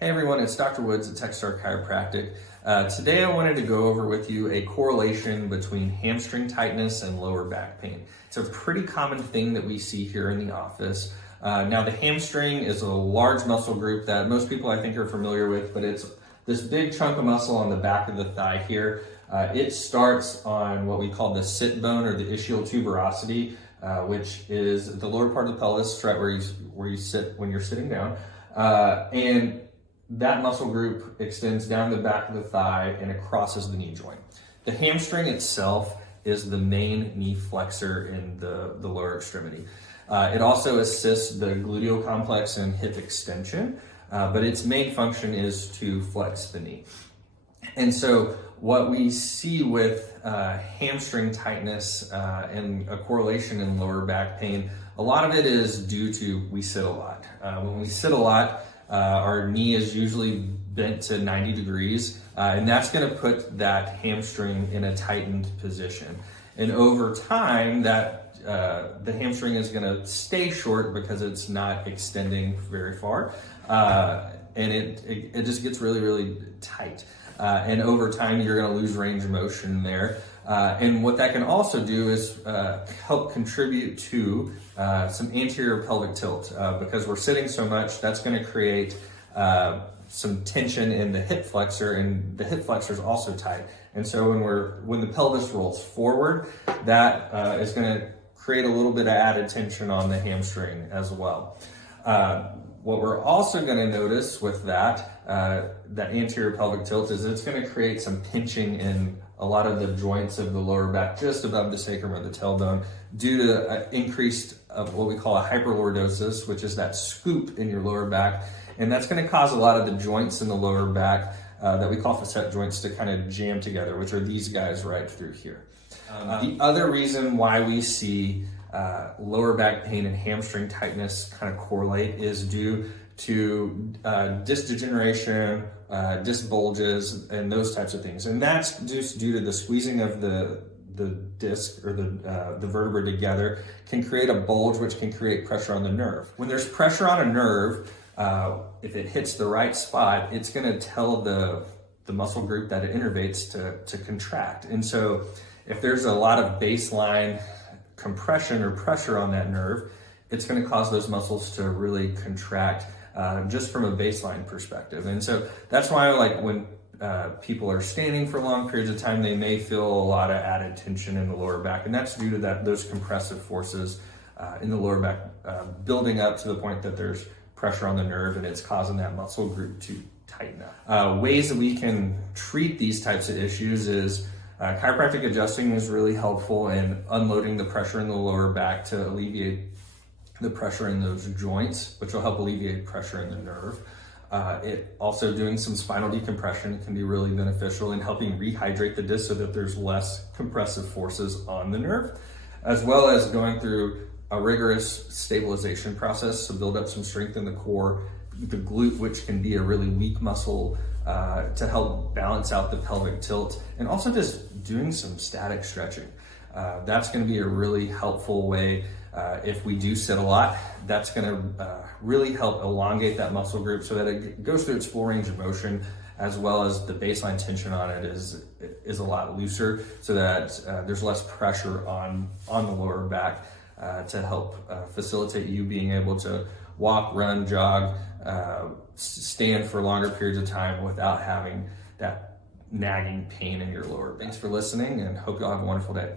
Hey everyone, it's Dr. Woods at TexStar Chiropractic. Today I wanted to go over with you a correlation between hamstring tightness and lower back pain. It's a pretty common thing that we see here in the office. Now the hamstring is a large muscle group that most people I think are familiar with, but it's this big chunk of muscle on the back of the thigh here. It starts on what we call the sit bone or the ischial tuberosity, which is the lower part of the pelvis, right where you sit when you're sitting down. And that muscle group extends down the back of the thigh and it crosses the knee joint. The hamstring itself is the main knee flexor in the lower extremity. It also assists the gluteal complex and hip extension, but its main function is to flex the knee. And so what we see with hamstring tightness and a correlation in lower back pain, a lot of it is due to we sit a lot. When we sit a lot, our knee is usually bent to 90 degrees, and that's going to put that hamstring in a tightened position. And over time, that the hamstring is going to stay short because it's not extending very far, and it just gets really, really tight. And over time, you're going to lose range of motion there. And what that can also do is help contribute to some anterior pelvic tilt. Because we're sitting so much, that's going to create some tension in the hip flexor, and the hip flexor is also tight. And so when the pelvis rolls forward, that is going to create a little bit of added tension on the hamstring as well. What we're also going to notice with that anterior pelvic tilt is it's going to create some pinching in a lot of the joints of the lower back, just above the sacrum or the tailbone, due to increased of what we call a hyperlordosis, which is that scoop in your lower back. And that's going to cause a lot of the joints in the lower back that we call facet joints to kind of jam together, which are these guys right through here. The other reason why we see lower back pain and hamstring tightness kind of correlate is due to disc degeneration, disc bulges, and those types of things. And that's just due to the squeezing of the disc or the vertebra together can create a bulge, which can create pressure on the nerve. When there's pressure on a nerve, if it hits the right spot, it's going to tell the muscle group that it innervates to contract. And so if there's a lot of baseline compression or pressure on that nerve, it's going to cause those muscles to really contract just from a baseline perspective. And so that's why, like, when people are standing for long periods of time, they may feel a lot of added tension in the lower back, and that's due to those compressive forces in the lower back building up to the point that there's pressure on the nerve, and it's causing that muscle group to tighten up. Ways that we can treat these types of issues is chiropractic adjusting is really helpful in unloading the pressure in the lower back to alleviate the pressure in those joints, which will help alleviate pressure in the nerve. It also doing some spinal decompression can be really beneficial in helping rehydrate the disc so that there's less compressive forces on the nerve, as well as going through a rigorous stabilization process to build up some strength in the core, the glute, which can be a really weak muscle, to help balance out the pelvic tilt, and also just doing some static stretching. That's going to be a really helpful way. If we do sit a lot, that's going to really help elongate that muscle group so that it goes through its full range of motion, as well as the baseline tension on it is a lot looser, so that there's less pressure on the lower back to help facilitate you being able to walk, run, jog, stand for longer periods of time without having that nagging pain in your lower back. Thanks for listening, and hope you all have a wonderful day.